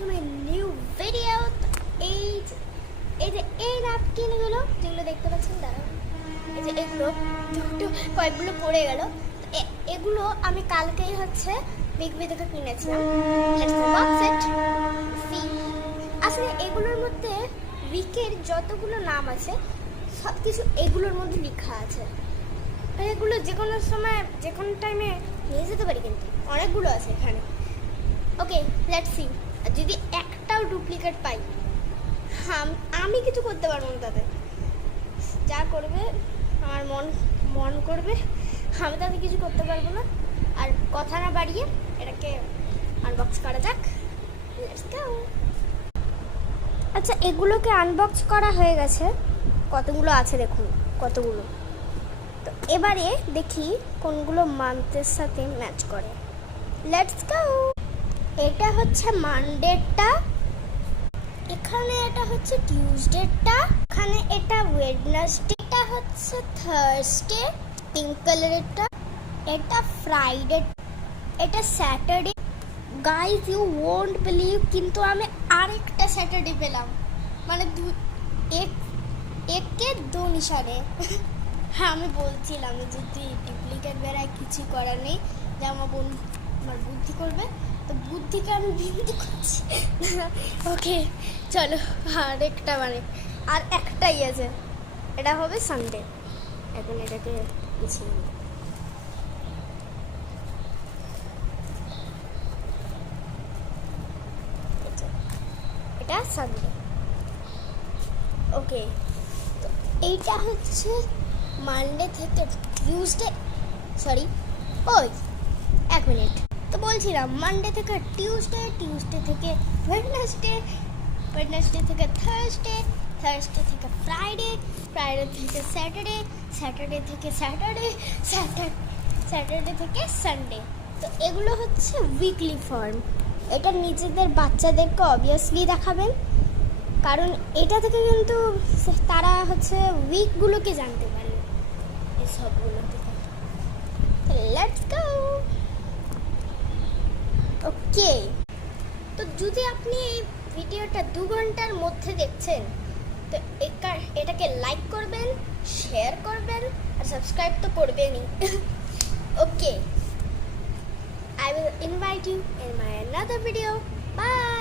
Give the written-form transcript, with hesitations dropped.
To my new video. এই ন্যাপকিনগুলো যেগুলো দেখতে পাচ্ছেন, দাঁড়ান, এই যে এগুলো কয়েকগুলো পড়ে গেল। এগুলো আমি কালকেই বিগ বি থেকে কিনেছিলাম। আসলে এগুলোর মধ্যে উইকের যতগুলো নাম আছে সব কিছু এগুলোর মধ্যে লেখা আছে। এগুলো যে কোনো সময় যে কোনো টাইমে নিয়ে যেতে পারি, কিন্তু অনেকগুলো আছে এখানে। ওকে, লেটস সি। যদি একটাও ডুপ্লিকেট পাই, আমি কিছু করতে পারবো না। তাতে যা করবে আমার মন করবে, আমি তাতে কিছু করতে পারবো না। আর কথা না বাড়িয়ে এটাকে আনবক্স করা যাক। Let's go. আচ্ছা, এগুলোকে আনবক্স করা হয়ে গেছে। কতগুলো আছে দেখুন, কতগুলো। তো এবারে দেখি কোনগুলো মান্থের সাথে ম্যাচ করে। Let's go. এটা হচ্ছে মানডেটা, এখানে এটা হচ্ছে টিউসডেটা, এখানে এটা ওয়েডনেসডে, এটা হচ্ছে থার্সডে পিঙ্ক কালারেরটা, এটা ফ্রাইডে, এটা Saturday. Guys, you won't believe, কিন্তু আমি আরেকটা স্যাটারডে পেলাম, মানে একে দো নিশানে। হ্যাঁ, আমি বলছিলাম যদি ডুপ্লিকেট বেড়ায় কিছু করার নেই, যে আমার বুদ্ধি করবে, তো বুদ্ধিকে আমি বিরোধী করছি। ওকে চলো, আরেকটা আর একটাই আছে, এটা হবে সানডে। এখন এটাকে গুছিয়ে নিই। এটা সানডে। ওকে, তো এইটা হচ্ছে মানডে থেকে টিউসডে, সরি ওই এক মিনিট, তো বলছিলাম মানডে থেকে টিউসডে, টিউসডে থেকে ওয়েডনেসডে, ওয়েডনেসডে থেকে থার্সডে, থার্সডে থেকে ফ্রাইডে, ফ্রাইডে থেকে স্যাটারডে, স্যাটারডে থেকে স্যাটারডে থেকে সানডে। তো এগুলো হচ্ছে উইকলি ফর্ম। এটা নিজেদের বাচ্চাদেরকে অবভিয়াসলি দেখাবেন, কারণ এটা থেকে কিন্তু তারা উইকগুলোকে জানতে পারবে, এই সবগুলো থেকে। Let's go. ওকে, তো যদি আপনি এই ভিডিওটা 2 ঘন্টার মধ্যে দেখছেন, তো এটাকে লাইক করবেন, শেয়ার করবেন, আর সাবস্ক্রাইব তো করবেনই। ওকে, I will invite you in my another video. Bye.